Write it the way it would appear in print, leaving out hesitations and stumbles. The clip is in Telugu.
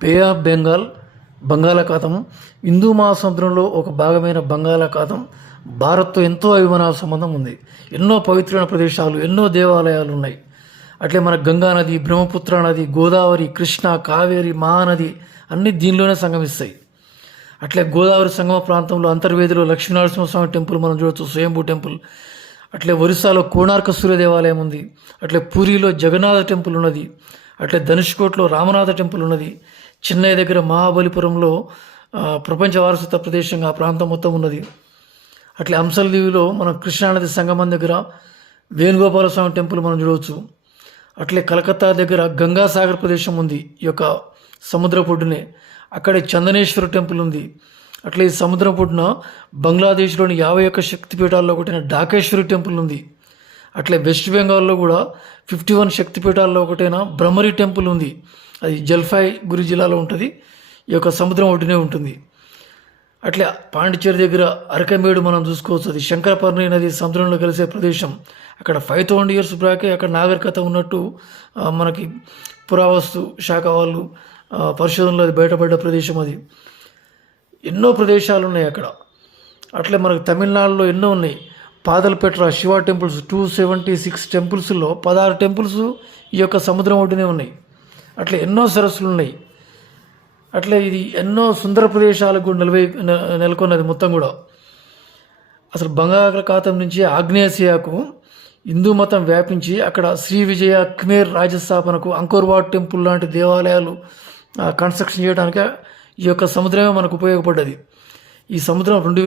బే ఆఫ్ బెంగాల్ బంగాళాఖాతం హిందూ మహాసముద్రంలో ఒక భాగమైన బంగాళాఖాతం భారత్తో ఎంతో అభిమానాల సంబంధం ఉంది. ఎన్నో పవిత్రమైన ప్రదేశాలు, ఎన్నో దేవాలయాలు ఉన్నాయి. అట్లే మన గంగా నది, బ్రహ్మపుత్ర నది, గోదావరి, కృష్ణ, కావేరి, మహానది అన్నీ దీనిలోనే సంగమిస్తాయి. అట్లే గోదావరి సంగమ ప్రాంతంలో అంతర్వేదిలో లక్ష్మీనరసింహస్వామి టెంపుల్ మనం చూడవచ్చు, స్వయంభూ టెంపుల్. అట్లే ఒరిస్సాలో కోణార్క సూర్య దేవాలయం ఉంది. అట్లే పూరిలో జగన్నాథ టెంపుల్ ఉన్నది. అట్లే ధనుష్కోట్లో రామనాథ టెంపుల్ ఉన్నది. చెన్నై దగ్గర మహాబలిపురంలో ప్రపంచ వారసత్వ ప్రదేశంగా ఆ ప్రాంతం మొత్తం ఉన్నది. అట్లే అంశల్ దీవిలో మనం కృష్ణానది సంగమం దగ్గర వేణుగోపాల స్వామి టెంపుల్ మనం చూడవచ్చు. అట్లే కలకత్తా దగ్గర గంగాసాగర్ ప్రదేశం ఉంది, ఈ యొక్క సముద్రపొడ్డునే. అక్కడే చందనేశ్వర టెంపుల్ ఉంది. అట్లే ఈ సముద్రం పొడ్డున బంగ్లాదేశ్లోని 51 శక్తిపీఠాల్లో ఒకటైన డాకేశ్వరి టెంపుల్ ఉంది. అట్లే వెస్ట్ బెంగాల్లో కూడా 51 శక్తిపీఠాల్లో ఒకటైన బ్రహ్మరి టెంపుల్ ఉంది. అది జల్పాయిగురి జిల్లాలో ఉంటుంది, ఈ యొక్క సముద్రం ఒడ్డునే ఉంటుంది. అట్లే పాండిచేరి దగ్గర అరకమేడు మనం చూసుకోవచ్చు, అది శంకరపర్ణి నది సముద్రంలో కలిసే ప్రదేశం. అక్కడ 5000 years బ్యాకే అక్కడ నాగరికత ఉన్నట్టు మనకి పురావస్తు శాఖ వాళ్ళు పరిశోధనలో అది బయటపడ్డ ప్రదేశం అది. ఎన్నో ప్రదేశాలు ఉన్నాయి అక్కడ. అట్లే మనకు తమిళనాడులో ఎన్నో ఉన్నాయి. పాదలపెట్ర శివ టెంపుల్స్ 276 టెంపుల్స్లో 16 టెంపుల్స్ ఈ యొక్క సముద్రం ఒడ్డునే ఉన్నాయి. అట్లే ఎన్నో సరస్సులు ఉన్నాయి. అట్లే ఇది ఎన్నో సుందర ప్రదేశాలకు కూడా నెలకొన్నది మొత్తం కూడా. అసలు బంగాళాఖాతం నుంచి ఆగ్నేయాసియాకు హిందూ మతం వ్యాపించి అక్కడ శ్రీ విజయ ఖమేర్ రాజస్థాపనకు అంకోర్వాట్ టెంపుల్ లాంటి దేవాలయాలు కన్స్ట్రక్షన్ చేయడానికి ఈ యొక్క సముద్రమే మనకు ఉపయోగపడ్డది. ఈ సముద్రం